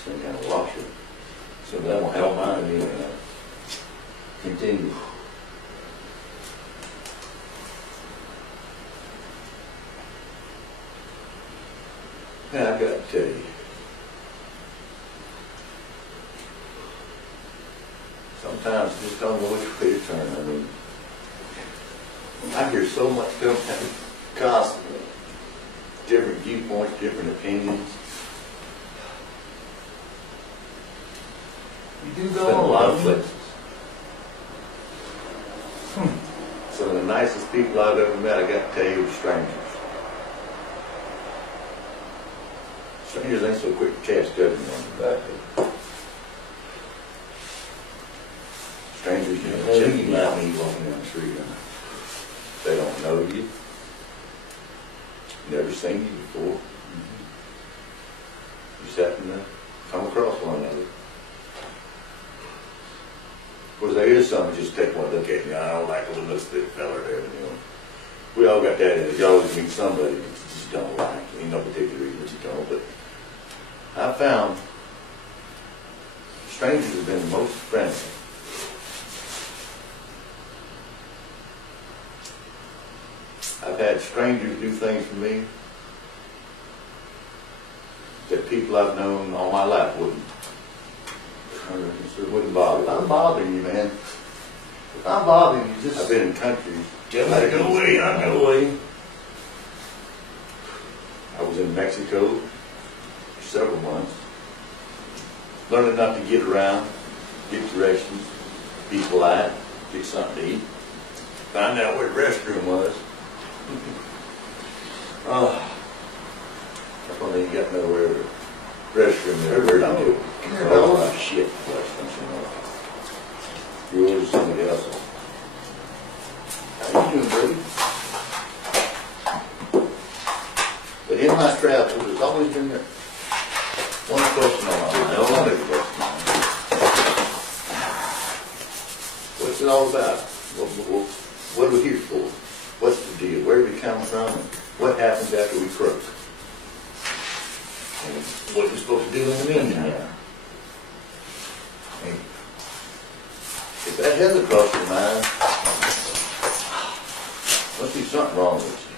just gonna kind of wash it. So that won't help mine, continue. Yeah, I got to tell you. Sometimes I just don't know which way to turn. I mean, I hear so much stuff constantly. Different viewpoints, different opinions. You do go Been a on lot of places. Some of the nicest people I've ever met, I got to tell you, were strangers. Strangers ain't so quick to cast judgment on you. Strangers, you know, check you out me walking down the street. They don't know you. Never seen you before. You just happen to come across one another. Of course, there is something, just take one look at me. I don't like a little bit feller there, you know. We all got that in it. You always meet somebody that you just don't like. Ain't no particular reason that you don't, but I found strangers have been the most friendly. I've had strangers do things for me that people I've known all my life wouldn't bother. If I'm bothering you, man. If I'm bothering you, just... I've been in countries. Just let it go away, I go away. I was in Mexico for several months. Learning not to get around, get directions, be polite, get something to eat. Find out where the restroom was. That's when they got nowhere to restroom there. Where did you go? Oh, shit. Yours or somebody else's. How you doing, buddy? But in my travels, there's always been there. One question on my mind. No, one question on my mind. What's it all about? What are we here for? What's the deal? Where do we come from? And what happens after we croak? And what are we supposed to do in the meantime? And if that has crossed your mind, must be something wrong with you.